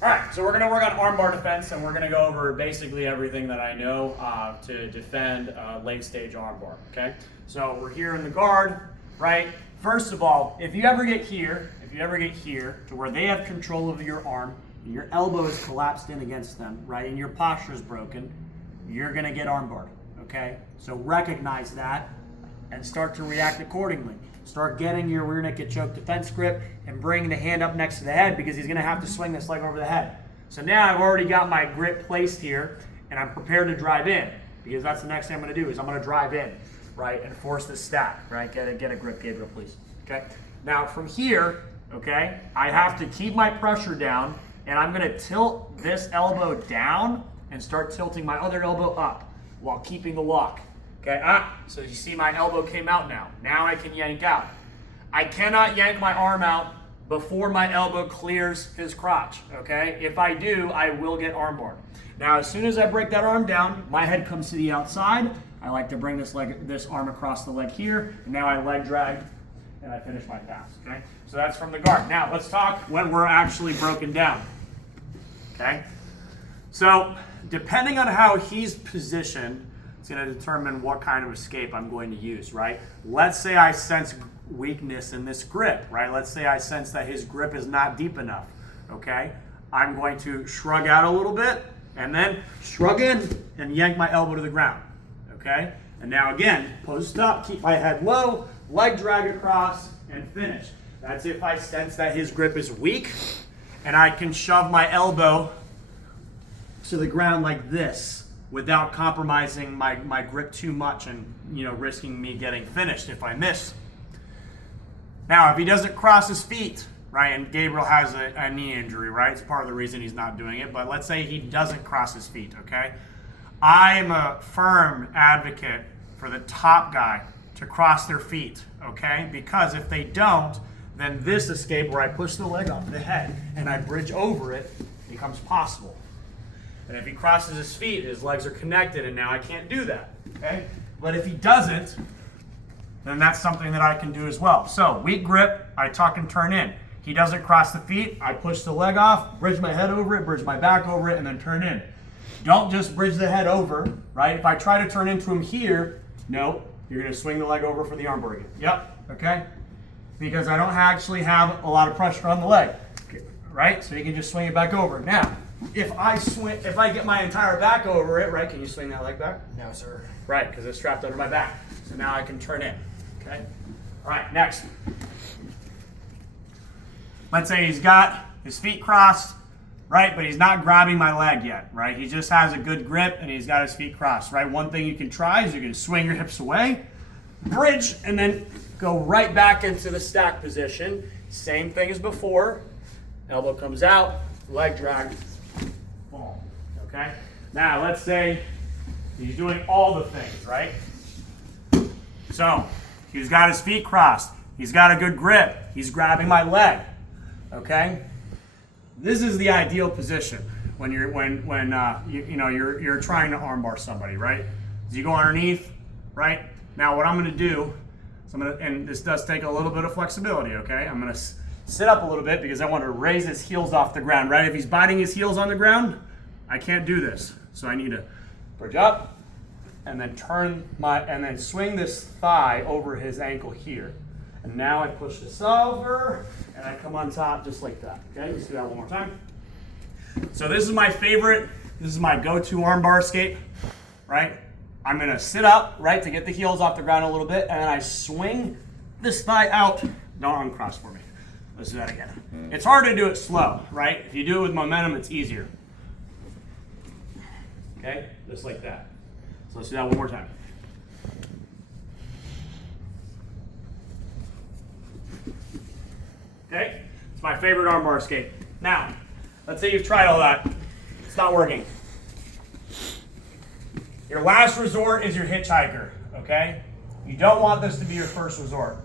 All right, so we're going to work on armbar defense, and we're going to go over basically everything that I know to defend late stage armbar, okay? So we're here in the guard, right? First of all, if you ever get here to where they have control of your arm, and your elbow is collapsed in against them, right, and your posture is broken, you're going to get armbarred, okay? So recognize that and start to react accordingly. Start getting your rear naked choke defense grip and bring the hand up next to the head because he's going to have to swing this leg over the head. So now I've already got my grip placed here and I'm prepared to drive in because that's the next thing I'm going to do is I'm going to drive in, right, and force this stack, right? Get a grip, Gabriel, please. Okay. Now from here, okay, I have to keep my pressure down and I'm going to tilt this elbow down and start tilting my other elbow up while keeping the lock. Okay, so you see my elbow came out now. Now I can yank out. I cannot yank my arm out before my elbow clears his crotch, okay? If I do, I will get armbarred. Now, as soon as I break that arm down, my head comes to the outside. I like to bring this arm across the leg here, and now I leg drag, and I finish my pass, okay? So that's from the guard. Now, let's talk when we're actually broken down, okay? So, depending on how he's positioned, it's going to determine what kind of escape I'm going to use, right? Let's say I sense weakness in this grip, right? Let's say I sense that his grip is not deep enough, okay? I'm going to shrug out a little bit and then shrug in and yank my elbow to the ground, okay? And now again, post up, keep my head low, leg drag across, and finish. That's if I sense that his grip is weak and I can shove my elbow to the ground like this, without compromising my grip too much and risking me getting finished if I miss. Now, if he doesn't cross his feet, right, and Gabriel has a knee injury, right, it's part of the reason he's not doing it, but let's say he doesn't cross his feet, okay? I'm a firm advocate for the top guy to cross their feet, okay? Because if they don't, then this escape where I push the leg off the head and I bridge over it becomes possible. And if he crosses his feet, his legs are connected, and now I can't do that, okay? But if he doesn't, then that's something that I can do as well. So, weak grip, I tuck and turn in. He doesn't cross the feet, I push the leg off, bridge my head over it, bridge my back over it, and then turn in. Don't just bridge the head over, right? If I try to turn into him here, no, you're going to swing the leg over for the armbar again. Yep, okay? Because I don't actually have a lot of pressure on the leg, right? So you can just swing it back over. Now, if I get my entire back over it, right? Can you swing that leg back? No, sir. Right, because it's strapped under my back. So now I can turn in, okay? All right, next. Let's say he's got his feet crossed, right? But he's not grabbing my leg yet, right? He just has a good grip and he's got his feet crossed, right? One thing you can try is you can swing your hips away, bridge, and then go right back into the stack position. Same thing as before. Elbow comes out, leg drag, boom, okay? Now, let's say he's doing all the things, right? So, he's got his feet crossed. He's got a good grip. He's grabbing my leg, okay? This is the ideal position when you're you're trying to armbar somebody, right? So you go underneath, right? Now, what I'm going to do is and this does take a little bit of flexibility, okay? I'm going to sit up a little bit because I want to raise his heels off the ground, right? If he's biting his heels on the ground, I can't do this. So I need to bridge up and then and then swing this thigh over his ankle here. And now I push this over and I come on top just like that, okay? Let's do that one more time. So this is my favorite, this is my go-to armbar escape, right? I'm going to sit up, right, to get the heels off the ground a little bit, and then I swing this thigh out. Don't uncross for me. Let's do that again. It's hard to do it slow, right? If you do it with momentum, it's easier. Okay? Just like that. So let's do that one more time. Okay? It's my favorite armbar escape. Now, let's say you've tried all that. It's not working. Your last resort is your hitchhiker, okay? You don't want this to be your first resort.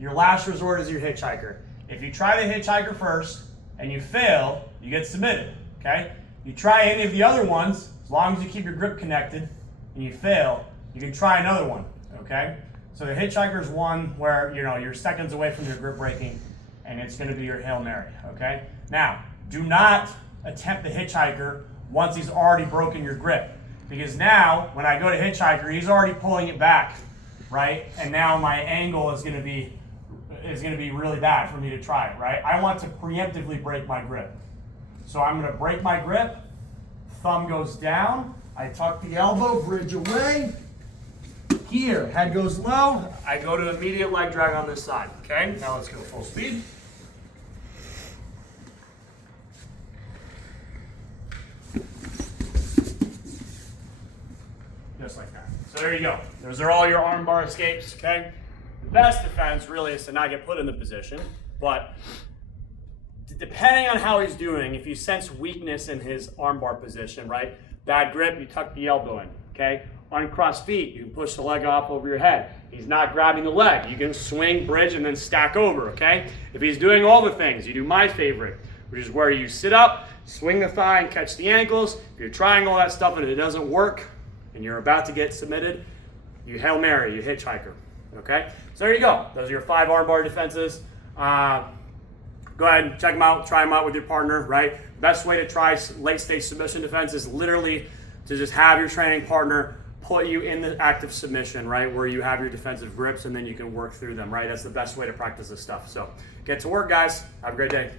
Your last resort is your hitchhiker. If you try the hitchhiker first and you fail, you get submitted, okay? You try any of the other ones, as long as you keep your grip connected and you fail, you can try another one, okay? So the hitchhiker is one where, you're seconds away from your grip breaking and it's gonna be your Hail Mary, okay? Now, do not attempt the hitchhiker once he's already broken your grip. Because now, when I go to hitchhiker, he's already pulling it back, right? And now my angle is gonna be really bad for me to try it, right? I want to preemptively break my grip. So I'm gonna break my grip, thumb goes down, I tuck the elbow, bridge away. Here, head goes low, I go to immediate leg drag on this side, okay? Now let's go full speed. Just like that. So there you go. Those are all your armbar escapes, okay? The best defense really is to not get put in the position, but depending on how he's doing, if you sense weakness in his armbar position, right? Bad grip, you tuck the elbow in, okay? Uncrossed feet, you can push the leg off over your head. He's not grabbing the leg. You can swing, bridge, and then stack over, okay? If he's doing all the things, you do my favorite, which is where you sit up, swing the thigh, and catch the ankles. If you're trying all that stuff and it doesn't work, and you're about to get submitted, you Hail Mary, you hitchhiker, okay? So there you go. Those are your 5 armbar defenses. Go ahead and check them out, try them out with your partner, right? Best way to try late stage submission defense is literally to just have your training partner put you in the active submission, right? Where you have your defensive grips and then you can work through them, right? That's the best way to practice this stuff. So get to work, guys. Have a great day.